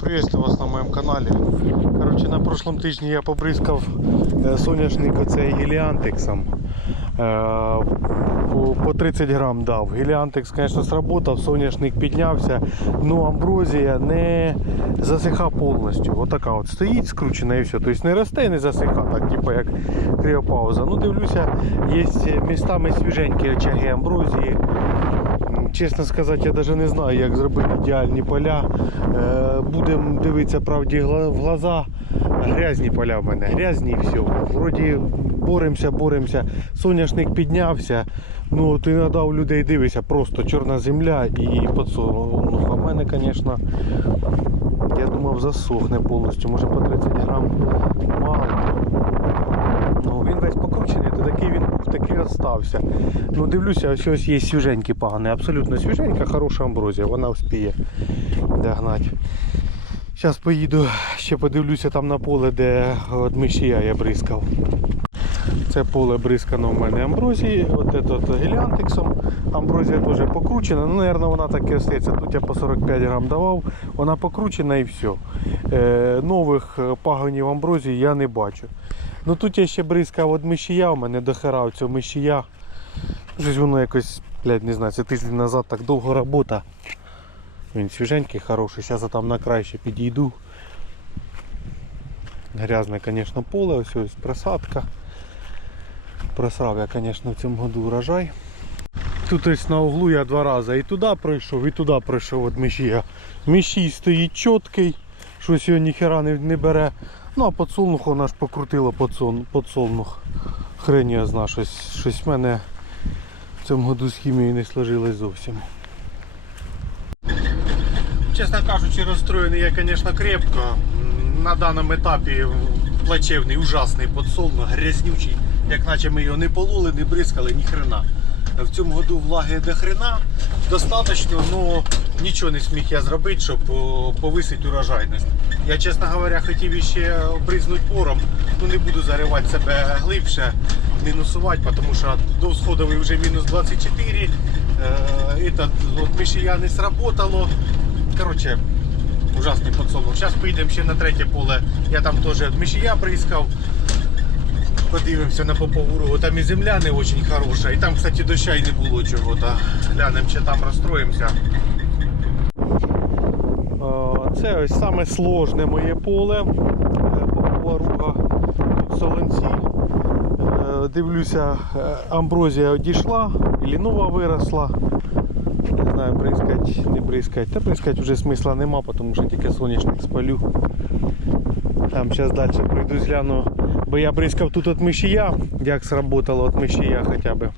Приветствую вас на моєму каналі. Коротше, на прошлом тижні я побризкав е, соняшник оцей геліантексом. Е, по- По 30 грам дав. Геліантекс, звісно, сработав, соняшник піднявся, ну амброзія не засиха повністю. Отака от стоїть скручена і все. Тобто не росте не засиха, так, типу як кріопауза. Ну дивлюся, є містами свіженькі очаги амброзії. Чесно сказати, я навіть не знаю, як зробити ідеальні поля. Е, Будемо дивитися правді в глаза. Грязні поля в мене, грязні і все. Вроді боремося, боремося. Соняшник піднявся. Ну ти надав людей дивишся, просто чорна земля і подсолнух. А в мене, звісно, я думав, засохне повністю. Може по 30 грам мало. Ну, він весь покручений, то такий він був, такий остався. Ну, дивлюся, ось ось є свіженький поганий, абсолютно свіженька, хороша амброзія, вона вспіє догнати. Зараз поїду, ще подивлюся там на поле, де от мишія я бризкав. Це поле бризкано в мене амброзії, от це от. Амброзія теж покручена, ну, мабуть, вона так і остається. Тут я по 45 грам давав, вона покручена і все. Е, нових пагонів амброзії я не бачу. Ну тут я ще бризкав от мишія, у мене дохера цього мишія. Щось воно якось, блядь, не знаю, це тиждень назад так довго робота. Він свіженький, хороший. Зараз там на край ще підійду. Грязне, звісно, поле, ось ось просадка. Просрав я, звісно, в цьому году урожай. Тут ось на углу я два рази і туди пройшов, і туди пройшов от мишія. Мишій стоїть чіткий, щось його ніхера не бере. Ну а подсолнух вона ж покрутила подсон, подсолнух. Хрень я зна, щось, щось в мене в цьому году з хімією не сложилось зовсім. Чесно кажучи, розстроєний я, звісно, крепко. На даному етапі плачевний, ужасний подсолнух, грязнючий, як наче ми його не пололи, не бризкали, ні хрена. В цьому году влаги до хрена достатньо, але нічого не зміг я зробити, щоб повисити урожайність. Я, чесно говоря, хотів іще бризнути пором, ну не буду заривати себе глибше, мінусувати, тому що до сходовий вже мінус 24, е, этот, от мишія не сработало. Короче, ужасний подсолнух. Зараз поїдемо ще на третє поле. Я там теж мишія бризкав. Подивимося на Попову Там і земля не дуже хороша. І там, кстати, доща й не було чого-то. Глянемо, чи там розстроїмося. Це ось саме сложне моє поле. Е, Попова руга. Тут солонці. Е, Дивлюся, е, амброзія одійшла, і нова виросла. Не знаю, бризкать, не бризкать. Та бризкать вже смисла нема, тому що тільки соняшник спалю. Там зараз далі пройдусь гляну. Бо я бризкав тут от мишія, як сработало от мишія хоча б.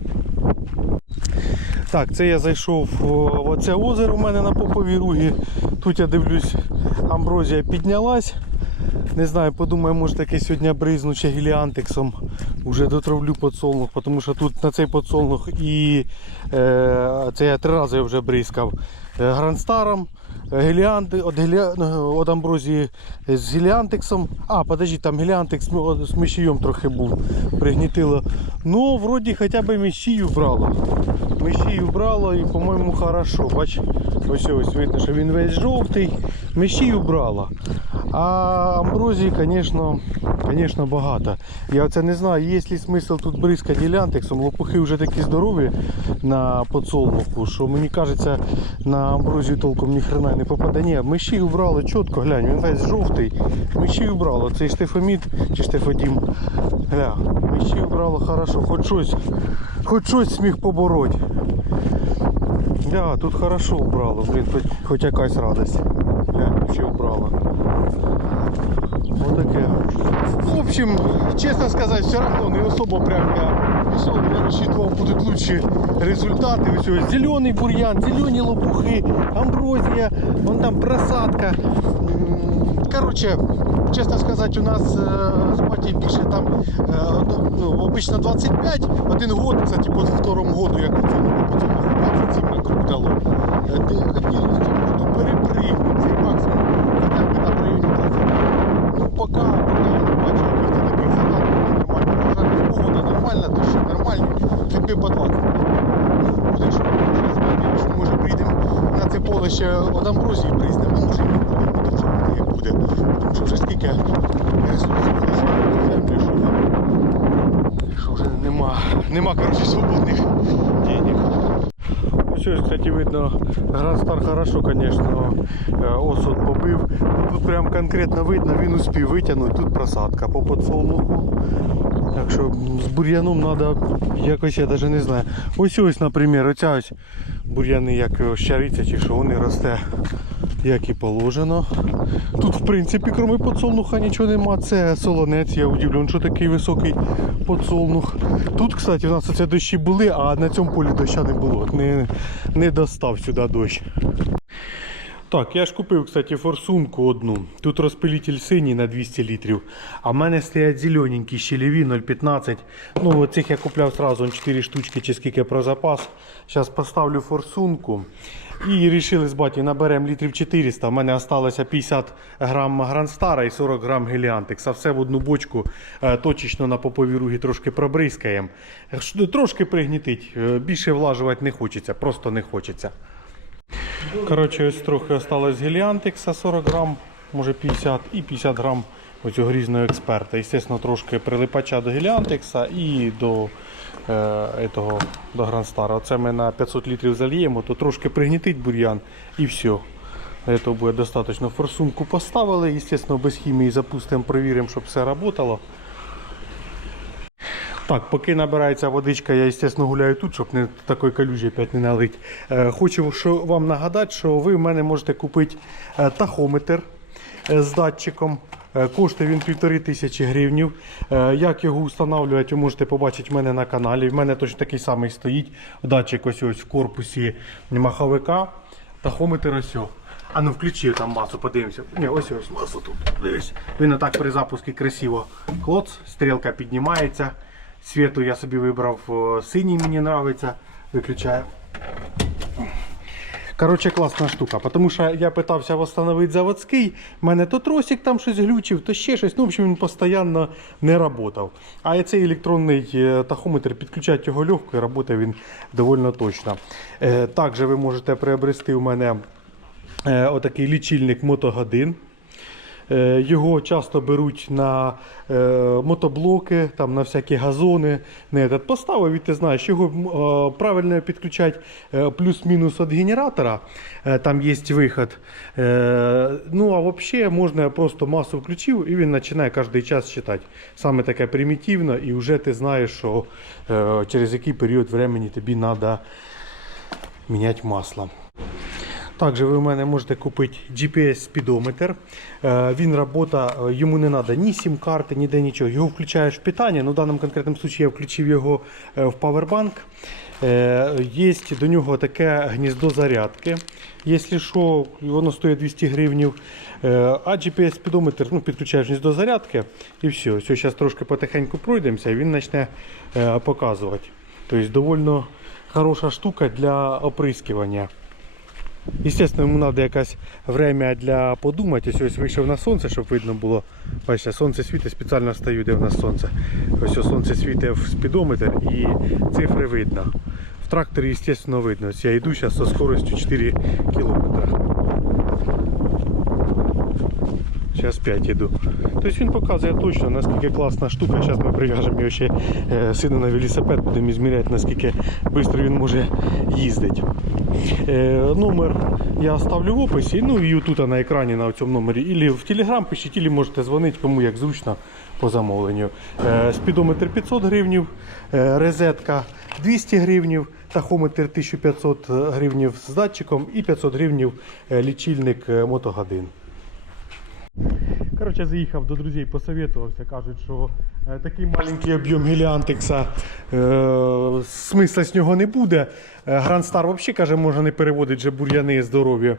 Так, це я зайшов в оце озеро у мене на поповій ругі. Тут я дивлюсь, амброзія піднялась. Не знаю, подумаю, може таки сьогодні бризну ще гіліантексом. Уже дотравлю подсолнух, тому що тут на цей подсолнух і е, це я три рази вже бризкав е, гранстаром, е, геліанти, от, гелі, от амброзії з геліантиксом. А, подожди, там геліантикс з м- трохи був, пригнітило. Ну, вроді хоча б мішію брало. Мишію брало і, по-моєму, хорошо. Бач, ось ось видно, що він весь жовтий. Мишію брало. А амброзії, звісно, звісно, багато. Я оце не знаю, є ли смисл тут бризкати геліантексом. Лопухи вже такі здорові на подсолнуху, що мені кажеться, на амброзію толком ні хрена не попаде. Ні, мишію брало чітко, глянь, він весь жовтий. Мишію брало. Цей штефомід чи штефодім. Гля, мишію брало хорошо, хоч щось, хоч щось зміг побороть. Да, тут хорошо убрало, блін, хоч, хоч якась радость. Глянь, ще убрало. Отаке. В общем, честно сказать, все равно не особо прям я пішов, я рассчитывал будут лучшие результаты. Ось ось зеленый бурьян, зелені лопухи, амброзія, вон там просадка. М, Короче, чесно сказати, у нас е, з батьком більше там е, ну, обично 25, один год, кстати, по второму году, як по цьому, по цьому 27 накрутало. Е, де Хотілося в цьому году перепригнути цей максимум, хоча б там в районі 20. Ну, поки, поки Погода нормальна, дощі нормальні, тобі по 20. Ну, буде що. Може прийдемо на це поле ще від амброзії а може і не будемо. таке ресурси залишають на землі, що, що вже нема, нема коротше, свободних денег. Ось, кстати, видно, Грандстар хорошо, конечно, е, осуд побив. Ну, Тут прям конкретно видно, він успів витягнути. Тут просадка по подсолнуху. Так що з бур'яном треба якось, я навіть не знаю. Ось ось, наприклад, оця ось бур'яни, як щариця чи що, вони росте як і положено. Тут, в принципі, крім подсолнуха нічого нема. Це солонець, я удивлен, що такий високий подсолнух. Тут, кстати, у нас оце дощі були, а на цьому полі доща не було. Не, не достав сюди дощ. Так, я ж купив, кстати, форсунку одну. Тут розпилитель синій на 200 літрів. А в мене стоять зелененькі щелеві 0,15. Ну, оцих я купляв сразу 4 штучки чи скільки про запас. Зараз поставлю форсунку. І вирішили з батьком наберемо літрів 400. У мене залишилося 50 грам Грандстара і 40 грам Геліантекса. Все в одну бочку е, точечно на попові руги трошки пробризкаємо. Трошки пригнітить. Е, Більше влажувати не хочеться, просто не хочеться. Коротше, ось трохи осталось геліантекса 40 грам, може 50 і 50 грам оцього різного експерта. Звісно, трошки прилипача до геліантекса і до, е, этого, до Грандстара. Оце ми на 500 літрів зальємо, то трошки пригнітить бур'ян і все. Этого буде достатньо. Форсунку поставили, звісно, без хімії запустимо, перевіримо, щоб все працювало. Так, поки набирається водичка, я, звісно, гуляю тут, щоб не такої калюжі опять не налить. Е, Хочу вам нагадати, що ви в мене можете купити е, тахометр е, з датчиком. Коштує він півтори тисячі гривнів. Як його встановлювати, ви можете побачити в мене на каналі. В мене точно такий самий стоїть. Датчик ось ось в корпусі маховика. Тахометр ось. о. А ну включи там масу, подивимося. Ні, ось ось масу тут. Дивись. Він отак при запуску красиво клоц, стрілка піднімається. Світу я собі вибрав синій, мені подобається. Виключаю. Коротше, класна штука, тому що я питався встановити заводський, в мене то тросик там щось глючив, то ще щось. Ну, в общем, він постійно не працював. А цей електронний е, тахометр, підключати його легко і працює він доволі точно. Е, Також ви можете приобрести у мене е, отакий лічильник мотогодин. Е, Його часто беруть на е, мотоблоки, там, на всякі газони. Не, этот, поставив, і ти знаєш, його е, правильно підключати плюс-мінус від генератора. Там є виход. Е, ну а взагалі можна просто масу включив і він починає кожен час читати. Саме таке примітивно, і вже ти знаєш, що через який період времени тобі треба міняти масло. Також ви в мене можете купити GPS-спідометр. Е, Він робота, е, йому не треба ні сім-карти, ніде нічого. Його включаєш в питання. Ну, в даному конкретному випадку я включив його е, в. Е, Є до нього таке гніздо зарядки. Якщо що, воно стоїть 200 гривень. А GPS-спідометр ну, підключаєш гніздо зарядки і все. Все, зараз трошки потихеньку пройдемося і він почне показувати. Тобто доволі хороша штука для оприскування. Естественно, йому треба якесь время для подумати. Ось ось вийшов на сонце, щоб видно було. Бачите, сонце світить, спеціально стою, де в нас сонце. Ось ось сонце світить в спідометр і цифри видно. В тракторі, естественно, видно. Ось я йду зараз зі скоростю 4 км. Зараз 5 іду. Тобто він показує точно, наскільки класна штука. Зараз ми прив'яжемо його ще е, сину на велосипед, будемо зміряти, наскільки швидко він може їздити. Е, номер я ставлю в описі, ну і тут на екрані на цьому номері. Ілі в Телеграм пишіть, ілі можете дзвонити, кому як зручно по замовленню. Е, спідометр 500 гривнів, розетка 200 гривнів, тахометр 1500 гривнів з датчиком і 500 гривнів лічильник мотогодин. Коротше, заїхав до друзів, посоветувався. Кажуть, що е, такий маленький об'єм геліантекса е, смисла з нього не буде. Е, Грандстар взагалі каже, може не переводить вже бур'яни здоров'я.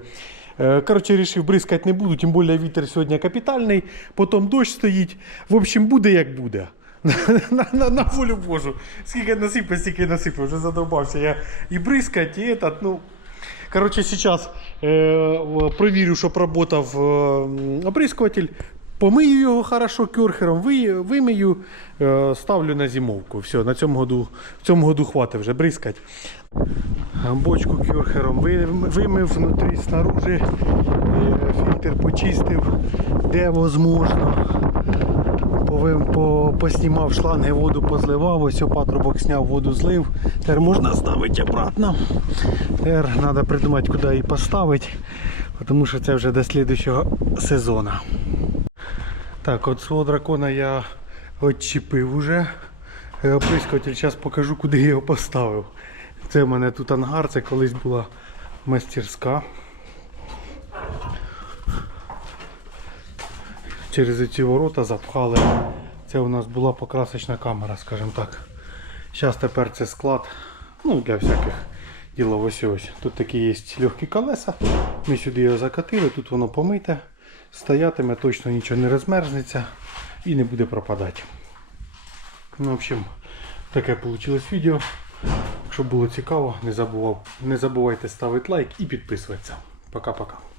Е, Коротше, рішив бризкати не буду, тим більше вітер сьогодні капітальний, потім дощ стоїть. В общем, буде як буде. На, на, на волю Божу. Скільки насипав, стільки насипав, вже задовбався. Я і бризкать, і этот, ну. Короче, сейчас э, провірю, щоб работав э, оприскуватель. Помию його хорошо кюрхером, вимию, е, ставлю на зимовку. Все, на цьому году, в цьому году хватить вже бризкать. Бочку кюрхером вимив внутрі, снаружи. Е, Фільтр почистив, де возможно. По, поснімав шланги, воду позливав, ось патрубок зняв, воду злив. Тепер можна ставити обратно. Тепер треба придумати, куди її поставити, тому що це вже до слідчого сезону. Так, от свого дракона я відчепив уже. Е, Оприскуватель, зараз покажу, куди я його поставив. Це в мене тут ангар, це колись була мастерська. Через ці ворота запхали. Це у нас була покрасочна камера, скажімо так. Зараз тепер це склад ну, для всяких ділов ось ось. Тут такі є легкі колеса. Ми сюди його закатили, тут воно помите, стоятиме, точно нічого не розмерзнеться і не буде пропадати. Ну, в общем, таке вийшло відео. Якщо було цікаво, не, забувайте ставити лайк і підписуватися. Пока-пока.